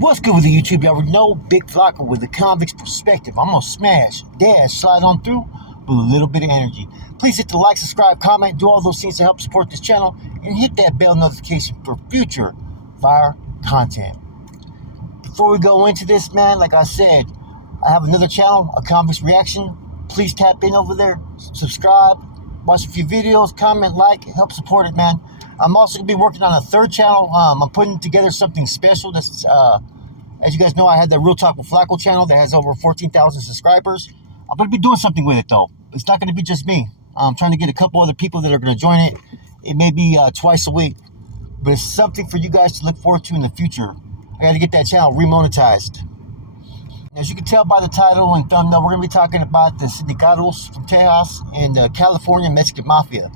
What's good with the YouTube? Y'all already know Big Flocka with the convict's perspective. I'm gonna smash, dash, slide on through with a little bit of energy. Please hit the like, subscribe, comment, do all those things to help support this channel, and hit that bell notification for future fire content. Before we go into this, man, like I said, I have another channel, a convict's reaction. Please tap in over there, subscribe, watch a few videos, comment, like, help support it, man. I'm also gonna be working on a third channel. I'm putting together something special. That's as you guys know, I had that Real Talk with Flacco channel that has over 14,000 subscribers. I'm gonna be doing something with it though. It's not gonna be just me. I'm trying to get a couple other people that are gonna join it. It may be twice a week, but it's something for you guys to look forward to in the future. I got to get that channel remonetized. As you can tell by the title and thumbnail, we're gonna be talking about the Syndicatos from Texas and the California Mexican Mafia.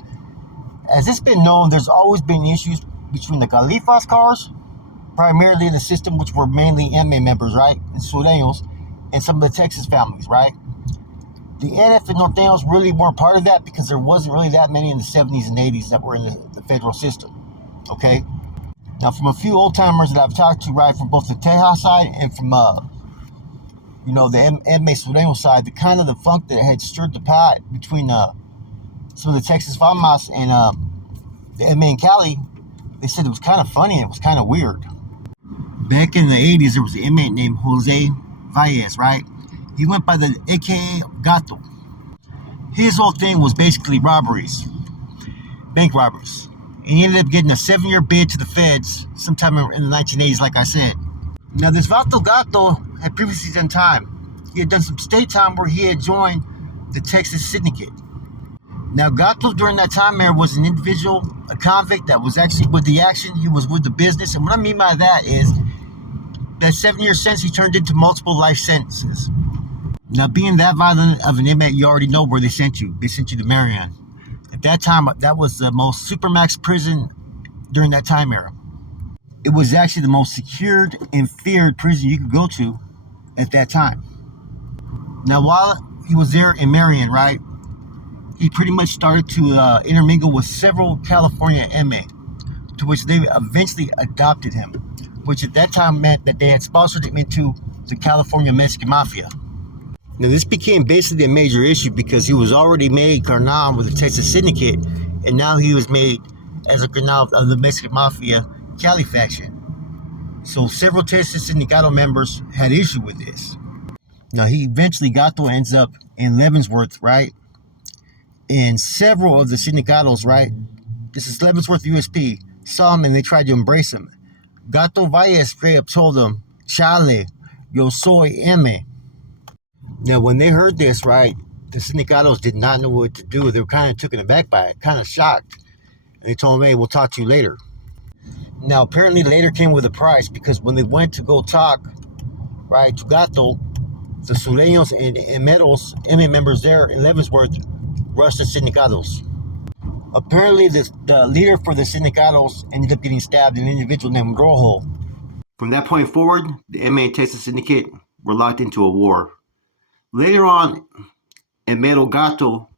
As it's been known, there's always been issues between the Califas cars, primarily the system, which were mainly MA members, right, and Sureños, and some of the Texas families, right. The NF and Norteños really weren't part of that because there wasn't really that many in the 70s and 80s that were in the federal system, okay. Now, from a few old timers that I've talked to, right, from both the Texas side and from the MA Sureño side, the kind of the funk that had stirred the pot between some of the Texas Famas and the MA in Cali, they said it was kind of funny and it was kind of weird. Back in the 80s, there was an inmate named Jose Valles, right? He went by the AKA Gato. His whole thing was basically robberies, bank robberies. And he ended up getting a 7-year bid to the feds sometime in the 1980s, like I said. Now, this Vato Gato had previously done time. He had done some state time where he had joined the Texas Syndicate. Now, Gato during that time there was an individual, a convict that was actually with the action. He was with the business. And what I mean by that is that 7-year sentence he turned into multiple life sentences. Now, being that violent of an inmate, you already know where they sent you. They sent you to Marion. At that time, that was the most supermax prison during that time era. It was actually the most secured and feared prison you could go to at that time. Now, while he was there in Marion, right, he pretty much started to intermingle with several California MA, to which they eventually adopted him, which at that time meant that they had sponsored him into the California Mexican Mafia. Now, this became basically a major issue because he was already made carnal with the Texas Syndicate, and now he was made as a carnal of the Mexican Mafia Cali faction. So several Texas Sindicato members had issue with this. Now, he eventually ends up in Leavenworth, right? And several of the Sindicatos, right? This is Leavenworth USP, saw him and they tried to embrace him. Gato Valles straight up told them, "Chale, yo soy M." Now, when they heard this, right, the Sindicatos did not know what to do. They were kind of taken aback by it, kind of shocked. And they told him, "Hey, we'll talk to you later." Now, apparently later came with a price because when they went to go talk, right, to Gato, the Sureños and Emeros, MA members there in Leavenworth, rushed the Sindicatos. Apparently, the leader for the Sindicatos ended up getting stabbed, an individual named Rojo. From that point forward, the MA and Texas Syndicate were locked into a war. Later on, Emero Gato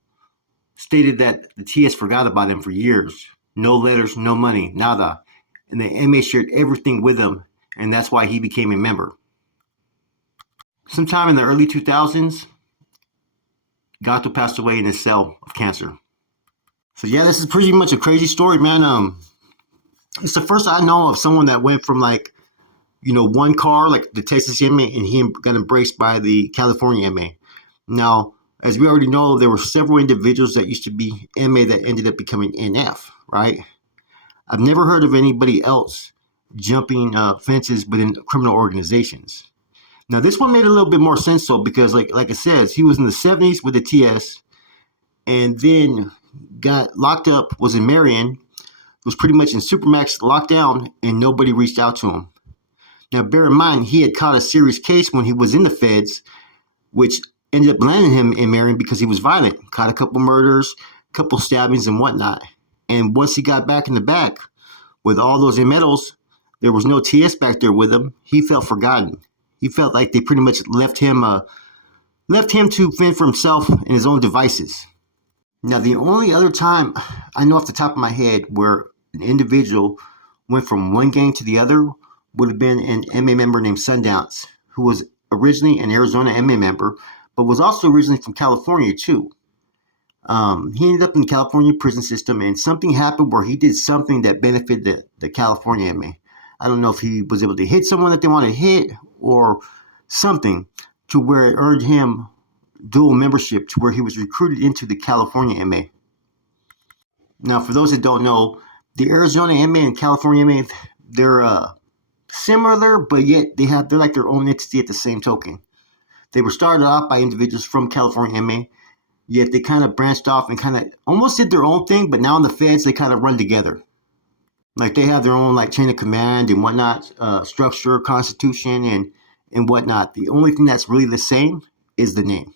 stated that the TS forgot about him for years. No letters, no money, nada. And the MA shared everything with him, and that's why he became a member. Sometime in the early 2000s, Gato passed away in his cell of cancer. So yeah, this is pretty much a crazy story, man. It's the first I know of someone that went from one car, like the Texas MA, and he got embraced by the California MA. Now, as we already know, there were several individuals that used to be MA that ended up becoming NF, right? I've never heard of anybody else jumping fences within criminal organizations. Now, this one made a little bit more sense, though, because like it says, he was in the 70s with the TS and then got locked up, was in Marion, was pretty much in Supermax lockdown, and nobody reached out to him. Now, bear in mind, he had caught a serious case when he was in the feds, which ended up landing him in Marion because he was violent, caught a couple murders, a couple stabbings and whatnot. And once he got back in the back with all those medals, there was no TS back there with him. He felt forgotten. He felt like they pretty much left him to fend for himself and his own devices. Now, the only other time I know off the top of my head where an individual went from one gang to the other would have been an MA member named Sundance, who was originally an Arizona MA member, but was also originally from California too. He ended up in the California prison system, and something happened where he did something that benefited the California MA. I don't know if he was able to hit someone that they wanted to hit or something to where it earned him dual membership to where he was recruited into the California MA. Now, for those that don't know, the Arizona MA and California MA, they're similar, but yet they're like their own entity at the same token. They were started off by individuals from California MA, yet they kind of branched off and kind of almost did their own thing, but now in the feds, they kind of run together. Like they have their own like chain of command and whatnot, structure, constitution, and whatnot. The only thing that's really the same is the name.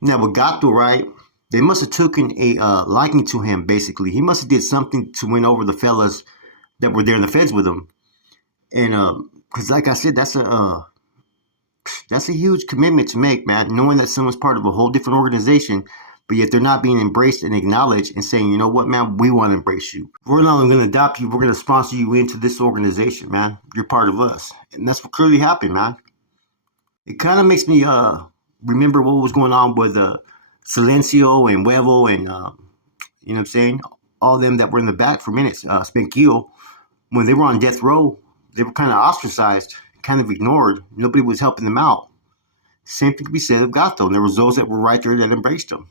Now with Gato, right? They must have taken a liking to him. Basically, he must have did something to win over the fellas that were there in the feds with him. And because, like I said, that's a huge commitment to make, man. Knowing that someone's part of a whole different organization, but yet they're not being embraced and acknowledged and saying, you know what, man, we want to embrace you. We're not only going to adopt you, we're going to sponsor you into this organization, man. You're part of us. And that's what clearly happened, man. It kind of makes me remember what was going on with Silencio and Huevo and, you know what I'm saying? All them that were in the back for minutes, Spanquillo, when they were on death row, they were kind of ostracized, kind of ignored. Nobody was helping them out. Same thing could be said of Gato. And there was those that were right there that embraced him.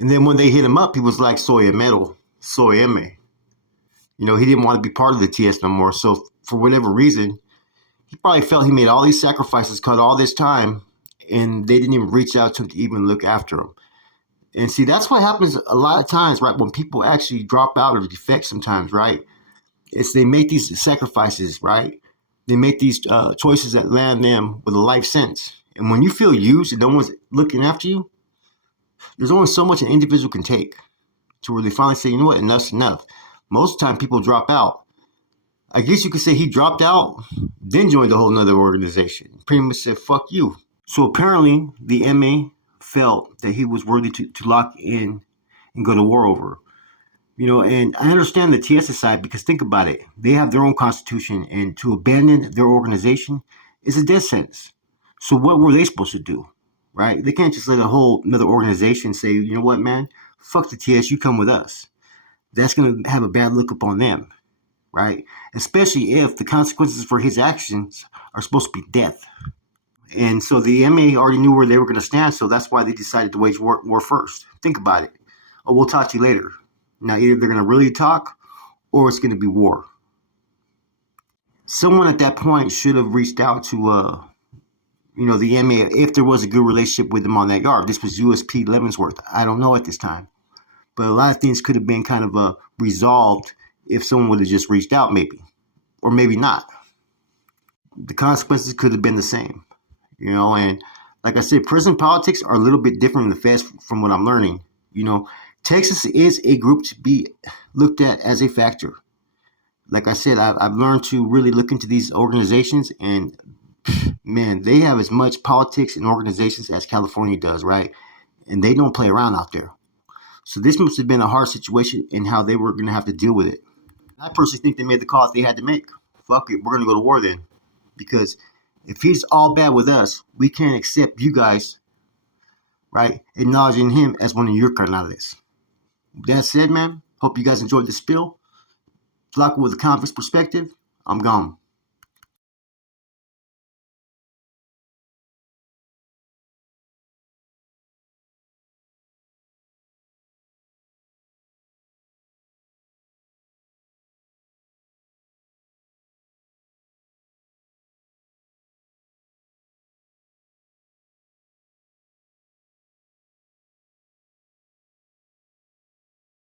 And then when they hit him up, he was like, soy metal, soy M. You know, he didn't want to be part of the TS no more. So for whatever reason, he probably felt he made all these sacrifices, cut all this time, and they didn't even reach out to him to even look after him. And see, that's what happens a lot of times, right? When people actually drop out or defect sometimes, right? It's they make these sacrifices, right? They make these choices that land them with a life sentence. And when you feel used and no one's looking after you, there's only so much an individual can take to where they finally say, you know what, enough's enough. Most of the time, people drop out. I guess you could say he dropped out, then joined a whole nother organization. Pretty much said, fuck you. So apparently, the MA felt that he was worthy to lock in and go to war over. You know, and I understand the TS side because think about it. They have their own constitution, and to abandon their organization is a death sentence. So what were they supposed to do, right? They can't just let a whole another organization say, you know what, man, fuck the TS, you come with us. That's going to have a bad look upon them, right? Especially if the consequences for his actions are supposed to be death. And so the MA already knew where they were going to stand, so that's why they decided to wage war first. Think about it. Oh, we'll talk to you later. Now, either they're going to really talk or it's going to be war. Someone at that point should have reached out to, the MA if there was a good relationship with them on that yard. This was USP Leavenworth. I don't know at this time. But a lot of things could have been kind of resolved if someone would have just reached out, maybe. Or maybe not. The consequences could have been the same. You know, and like I said, prison politics are a little bit different in the feds from what I'm learning. You know, Texas is a group to be looked at as a factor. Like I said, I've learned to really look into these organizations, and man, they have as much politics and organizations as California does, right? And they don't play around out there. So this must have been a hard situation in how they were going to have to deal with it. I personally think they made the call they had to make. Fuck it, we're going to go to war then. Because if he's all bad with us, we can't accept you guys, right, acknowledging him as one of your carnales. That said, man, hope you guys enjoyed the spill. Flocking with a convict's perspective, I'm gone.